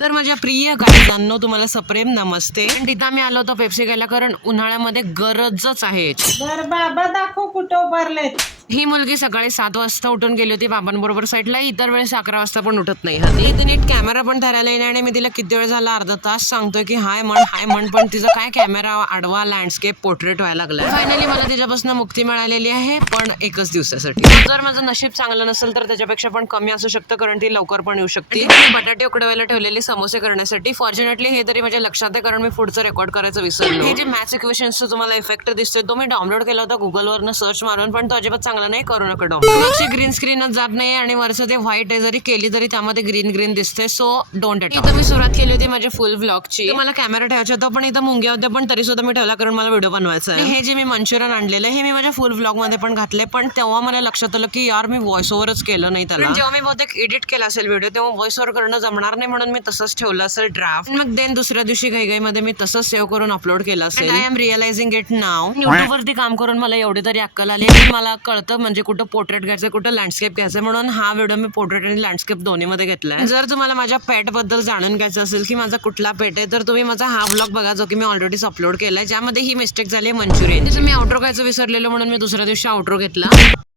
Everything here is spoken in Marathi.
तर माझ्या प्रिय गाईजांनो तुम्हाला सप्रेम नमस्ते. तिथं आम्ही आलो होतो पेप्सी घ्यायला कारण उन्हाळ्यामध्ये गरजच आहे. बर बाबा दाखव कुठं उभारले. ही मुलगी सकाळी 7 वाजता उठून गेली होती बाबांबरोबर साईडला. इतर वेळेस 11 वाजता पण उठत नाही. इथे नीट कॅमेरा पण धरायला येणार आणि मी तिला किती वेळ झाला अर्धा तास सांगतोय की हाय म्हण पण तिचा काय कॅमेरा आडवा लँडस्केप पोर्ट्रेट व्हायला लागलाय. फायनली मला तिच्यापासून मुक्ती मिळालेली आहे पण एकच दिवसासाठी. जर माझं नशीब चांगलं नसेल तर त्याच्यापेक्षा पण कमी असू शकतं कारण ती लवकर पण येऊ शकते. मी बटाटे उकडवायला ठेवलेले समोसे करण्यासाठी. फॉर्च्युनेटली हे तरी माझ्या लक्षात आहे कारण मी पुढचं रेकॉर्ड करायचं विसरलो. हे जे मॅथ्स इक्वेशन्सचा तुम्हाला इफेक्ट दिसतोय तो मी डाउनलोड केला होता गुगलवरनं सर्च मारून पण तो अजिबात चांगला नाही. करू नका डाउनलोड. ग्रीन स्क्रीनच जात नाही आणि वरचं ते व्हाईट आहे जरी केली तरी त्यामध्ये ग्रीन दिसते सो डोंट अटॅक. इथं मी सुरुवात केली होती माझ्या फुल व्लॉगची. मला कॅमेरा ठेवायचा होता पण इथं मुंग्या होत्या पण तरी सुद्धा मी ठेवला कारण मला व्हिडिओ बनवायचा आहे. हे जे मी मंचुरियन आणलेलं हे मी माझ्या फुल व्लॉग मध्ये पण घातले पण तेव्हा मला लक्षात आलं की यार मी व्हॉइस ओव्हरच केलं नाही त्याला. जेव्हा मी बहुतेक एडिट केला असेल व्हिडिओ तेव्हा व्हॉइस ओव्हर करणं जमणार नाही म्हणून मी तसंच ठेवलं असेल ड्राफ्ट. मग देन दुसऱ्या दिवशी घाईमध्ये मी तसंच सेव्ह करून अपलोड केलं असेल. I am realising it now. YouTube वरती काम करून मला एवढी तरी अक्कल आली की मला कळतं म्हणजे कुठं पोर्ट्रेट घ्यायचं कुठं लँडस्केप घ्यायचं म्हणून हा व्हिडिओ मी पोर्ट्रेट आणि लँडस्केप दोन्ही मध्ये घेतलाय. जर तुम्हाला माझ्या पेट बद्दल जाणून घ्यायचं असेल की माझा कुठला पेट आहे तर तुम्ही माझा हा व्लॉग बघा जो की मी ऑलरेडीच अपलोड केलाय ज्यामध्ये ही मिस्टेक झाली मंचुरियन. मी आउट्रो घ्यायचं विसरलेलो म्हणून मी दुसऱ्या दिवशी आउट्रो घेतला.